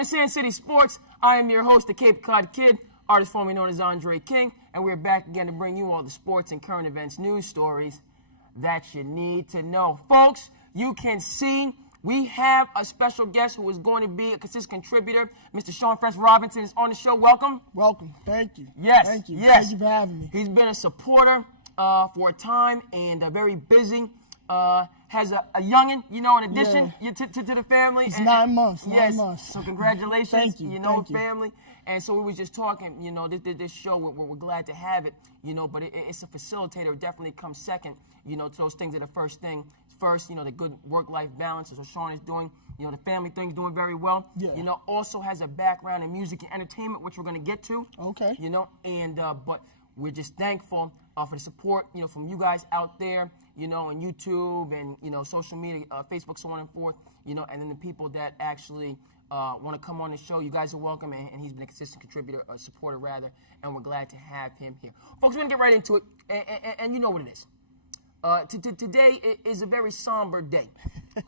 Welcome to SandCity Sports. I am your host, the Cape Cod Kid, artist formerly known as Andre King, and we're back again to bring you all the sports and current events news stories that you need to know. Folks, you can see we have a special guest who is going to be a consistent contributor. Mr. Sean Fresh Robinson is on the show. Welcome. Welcome. Thank you. Yes. Thank you. Yes. Thank you for having me. He's been a supporter for a time and very busy. Has a youngin', you know, in addition to the family. It's 9 months. Yes. 9 months. So congratulations. Thank you. You know, Thank you. family. And so we was just talking, you know, this show, we're glad to have it, you know, but it's a facilitator. It definitely comes second, you know, to those things that are first thing. First, you know, the good work-life balance is what Sean is doing. You know, the family thing's doing very well. Yeah. You know, also has a background in music and entertainment, which we're going to get to. Okay. You know, and but we're just thankful for the support, you know, from you guys out there, you know, on YouTube and, you know, social media, Facebook, so on and forth, you know, and then the people that actually want to come on the show. You guys are welcome, and he's been a consistent contributor, a supporter rather, and we're glad to have him here. Folks, we're going to get right into it, and you know what it is. Today is a very somber day,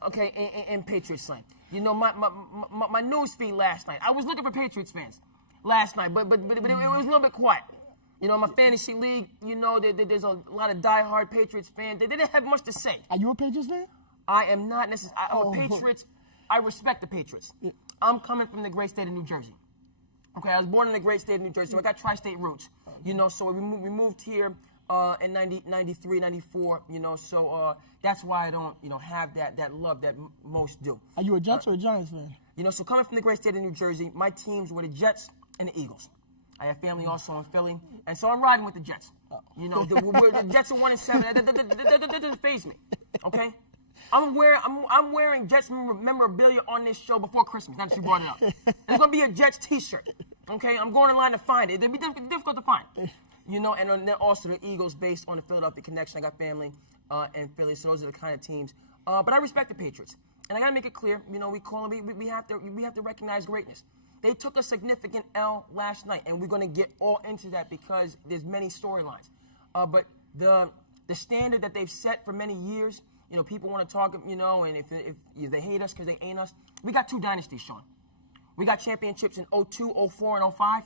okay, in Patriots land. You know, my news feed last night, I was looking for Patriots fans last night, but it was a little bit quiet. You know, my fantasy league, you know, there's a lot of diehard Patriots fans. They didn't have much to say. Are you a Patriots fan? I am not necessarily. I'm a Patriots. I respect the Patriots. Yeah. I'm coming from the great state of New Jersey. Okay, I was born in the great state of New Jersey, so I got tri-state roots. You know, so we moved here in 93, 94, you know, so that's why I don't, you know, have that love that most do. Are you a Jets or a Giants fan? You know, so coming from the great state of New Jersey, my teams were the Jets and the Eagles. I have family also in Philly, and so I'm riding with the Jets. You know, the Jets are 1-7. That doesn't faze me. Okay, I'm wearing Jets memorabilia on this show before Christmas. Now that you brought it up, there's gonna be a Jets T-shirt. Okay, I'm going online to find it. It'll be difficult to find. You know, and then also the Eagles, based on the Philadelphia connection. I got family in Philly, so those are the kind of teams. But I respect the Patriots, and I gotta make it clear. You know, we have to recognize greatness. They took a significant L last night, and we're going to get all into that because there's many storylines. But the standard that they've set for many years, you know, people want to talk, you know, and if they hate us because they ain't us. We got two dynasties, Sean. We got championships in 02, 04, and 05.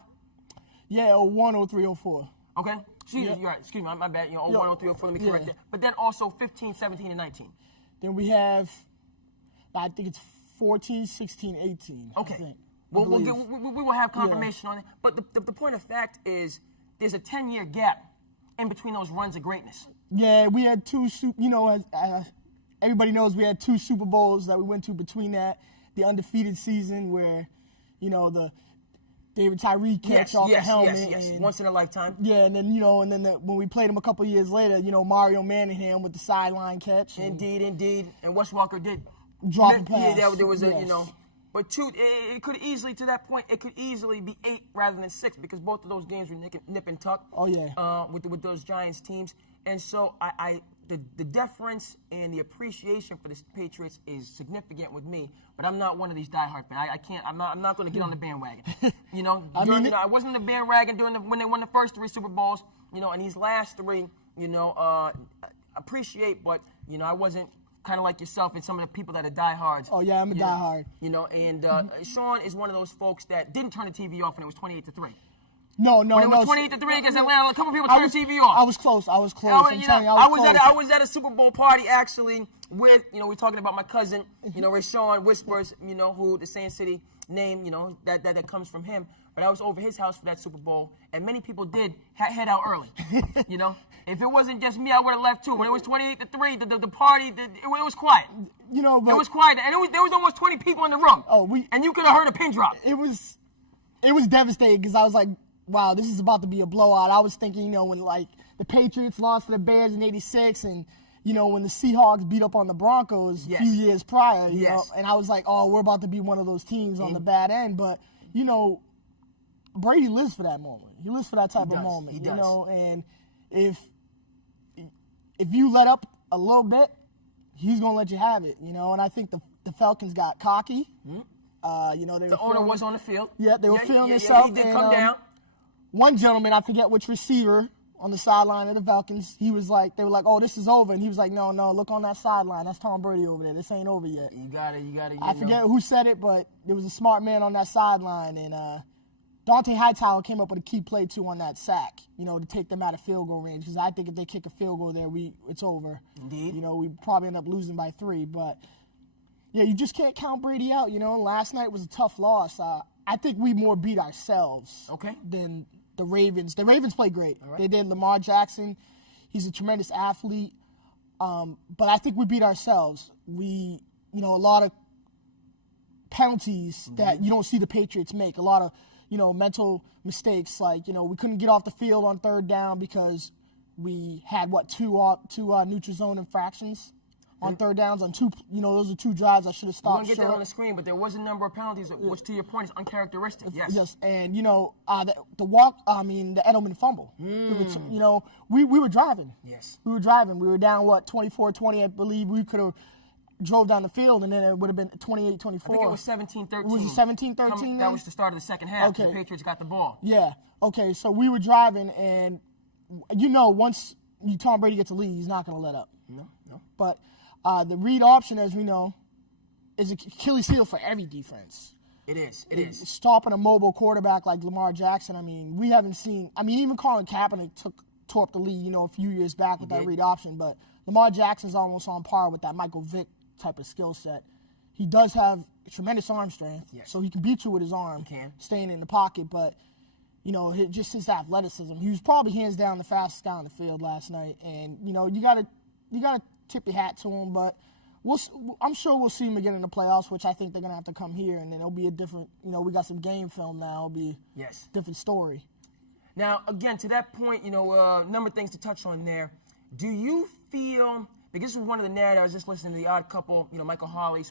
Yeah, 01, 03, 04. Okay? You're right. Excuse me, my bad. You know, 01, 03, 04, let me correct that. But then also 15, 17, and 19. Then we have, I think it's 14, 16, 18. Okay. We will have confirmation on it. But the point of fact is there's a 10-year gap in between those runs of greatness. Yeah, we had two, you know, as everybody knows, we had two Super Bowls that we went to between that. The undefeated season where, you know, the David Tyree catch off the helmet. Yes. Once in a lifetime. Yeah, and then, you know, when we played him a couple years later, you know, Mario Manningham with the sideline catch. Indeed. And Wes Walker did. Drop a pass. Yeah, there was a, you know. But two, it could easily, to that point, it could easily be 8 rather than 6 because both of those games were nip and tuck. Oh, yeah. With those Giants teams. And so the deference and the appreciation for the Patriots is significant with me, but I'm not one of these diehard fans. I'm not going to get on the bandwagon. You know, I wasn't on the bandwagon when they won the first 3 Super Bowls, you know, and these last 3, you know, appreciate, but, you know, I wasn't kind of like yourself and some of the people that are diehards. Oh, yeah, I'm a diehard. You know, and Sean is one of those folks that didn't turn the TV off when it was 28-3. No. When it was 28-3 against Atlanta, a couple people turned the TV off. I was close. I was I was at a Super Bowl party actually with, you know, we're talking about my cousin, you know, Rashawn Whispers, you know, who the SandCity name, you know, that comes from him. But I was over his house for that Super Bowl, and many people did head out early. You know, if it wasn't just me, I would have left too. When it was 28-3, the party, it was quiet. You know, but it was quiet, and there was almost 20 people in the room. And you could have heard a pin drop. It was devastating because I was like, wow, this is about to be a blowout. I was thinking, you know, when like the Patriots lost to the Bears in '86, and you know when the Seahawks beat up on the Broncos a few years prior, you know, and I was like, oh, we're about to be one of those teams on the bad end. But you know, Brady lives for that moment. He lives for that type of moment. He does. You know, and if you let up a little bit, he's gonna let you have it. You know, and I think the Falcons got cocky. Mm-hmm. You know, the owner was on the field. Yeah, they were feeling themselves. He did come down. One gentleman, I forget which receiver on the sideline of the Falcons. He was like, they were like, oh, this is over. And he was like, no, look on that sideline. That's Tom Brady over there. This ain't over yet. You got it. I forget who said it, but there was a smart man on that sideline. And Dante Hightower came up with a key play, too, on that sack, to take them out of field goal range. Because I think if they kick a field goal there, it's over. Indeed. We probably end up losing by 3. But, yeah, you just can't count Brady out, Last night was a tough loss. I think we more beat ourselves than the Ravens. The Ravens played great. Right. They did. Lamar Jackson, he's a tremendous athlete. But I think we beat ourselves. A lot of penalties that you don't see the Patriots make. A lot of, mental mistakes. Like, we couldn't get off the field on 3rd down because we had, two neutral zone infractions on 3rd downs on 2, those are 2 drives I should have stopped. We're going to get that on the screen, but there was a number of penalties, which to your point is uncharacteristic. Yes. And, the Edelman fumble. We were driving. Yes. We were driving. We were down, 24-20, I believe. We could have drove down the field, and then it would have been 28-24. I think it was 17-13. Was it 17-13? That was the start of the second half. Okay. The Patriots got the ball. Yeah. Okay, so we were driving, and, once Tom Brady gets a lead, he's not going to let up. No. But the read option, as we know, is an Achilles heel for every defense. It is. Stopping a mobile quarterback like Lamar Jackson, we haven't seen – even Colin Kaepernick tore up the lead, a few years back with that read option. But Lamar Jackson's almost on par with that Michael Vick type of skill set. He does have tremendous arm strength, so he can beat you with his arm, staying in the pocket. But, just his athleticism. He was probably hands down the fastest guy on the field last night. And, you gotta tip your hat to him, but I'm sure we'll see him again in the playoffs, which I think they're going to have to come here, and then it'll be a different, we got some game film now. It'll be a different story. Now, again, to that point, a number of things to touch on there. Do you feel, because this was one of the narratives, I was just listening to The Odd Couple, Michael Hawley,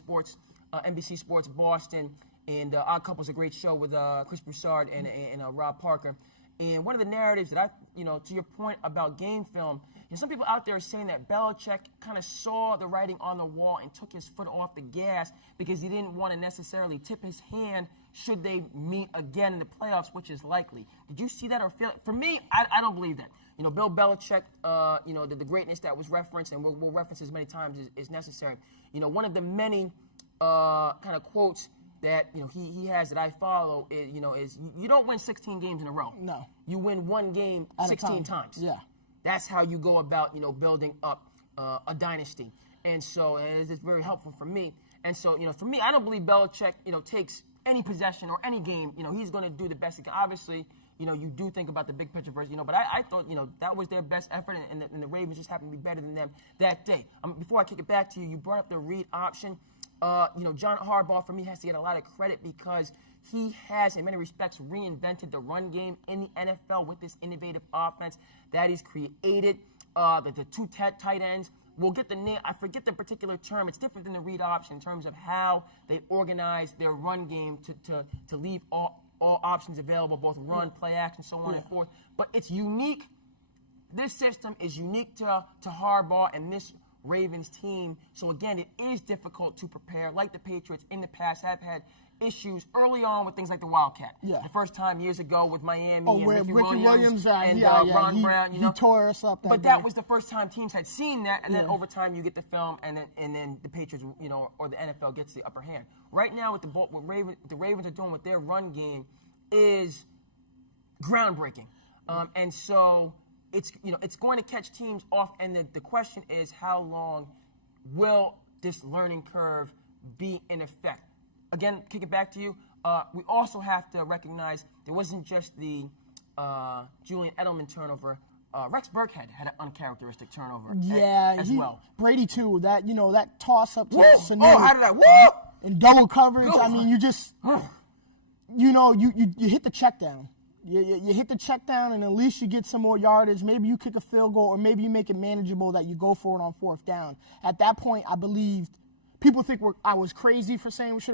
NBC Sports Boston, and Odd Couple's a great show with Chris Broussard and Rob Parker. And one of the narratives that to your point about game film, and some people out there are saying that Belichick kind of saw the writing on the wall and took his foot off the gas because he didn't want to necessarily tip his hand should they meet again in the playoffs, which is likely. Did you see that or feel it? For me, I don't believe that. Bill Belichick, the greatness that was referenced, and we'll reference as many times as necessary. One of the many kind of quotes that he has that I follow is you don't win 16 games in a row. No. You win one game 16 times. Yeah. That's how you go about building up a dynasty. And so it's very helpful for me. And so for me, I don't believe Belichick takes any possession or any game. He's going to do the best he can. Obviously, you do think about the big picture first. But I thought that was their best effort, and the Ravens just happened to be better than them that day. Before I kick it back to you, you brought up the read option. John Harbaugh, for me, has to get a lot of credit because he has, in many respects, reinvented the run game in the NFL with this innovative offense that he's created. The 2 tight ends. We'll get the name. I forget the particular term. It's different than the read option in terms of how they organize their run game to leave all options available, both run, play action, so on and forth. But it's unique. This system is unique to Harbaugh and this Ravens team. So, again, it is difficult to prepare. Like the Patriots in the past have had issues early on with things like the Wildcat. Yeah. The first time years ago with Miami and Ricky Williams and Ron Brown. He tore us up that day. That was the first time teams had seen that, and then over time you get the film, and then the Patriots, or the NFL gets the upper hand. Right now, what the Ravens are doing with their run game is groundbreaking, and so it's going to catch teams off. And the question is, how long will this learning curve be in effect? Again, kick it back to you. We also have to recognize there wasn't just the Julian Edelman turnover. Rex Burkhead had an uncharacteristic turnover as well. Brady too. That toss up to Sanu. Oh, how did that? In double coverage. You just you hit the check down. You hit the check down, and at least you get some more yardage. Maybe you kick a field goal, or maybe you make it manageable that you go for it on 4th down. At that point, I believed people think I was crazy for saying we should have